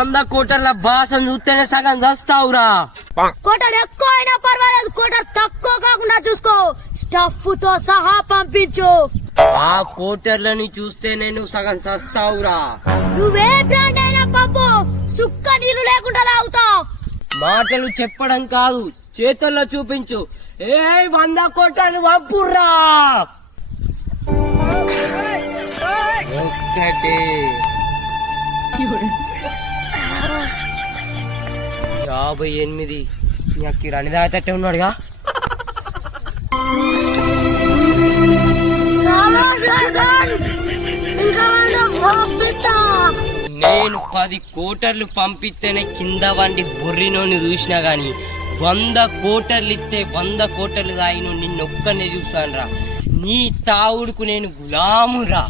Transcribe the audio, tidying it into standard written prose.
100 కోటర్ల బాసం చూస్తేనే సగం చస్తావురా. కోటర్ ఎక్కువ అయినా పర్వాలేదు, కోటర్ తక్కువ కాకుండా చూసుకో. స్టఫ్ తో సహా పంపించు. ఆ కోటర్లని చూస్తేనే నువ్వు సగం చస్తావురా. నువ్వే బ్రాండ్ అయినా పంపు, సుక్క నీళ్లు లేకుండా తాగుతావు. మాటలు చెప్పడం కాదు, చేతుల్లో చూపించు. 100 కోటర్లు పంపుర్రా. 1 58 నాకు రని దాటట్టే ఉన్నాడుగా. నేను 10 కోటర్లు పంపిస్తేనే కింద వండి బొర్రినోని చూసినా గాని 100 కోటర్లు ఇస్తే 100 కోటర్లు తాగిన నిన్నొక్కనే చూస్తానురా. నీ తావుడుకు నేను గులామురా.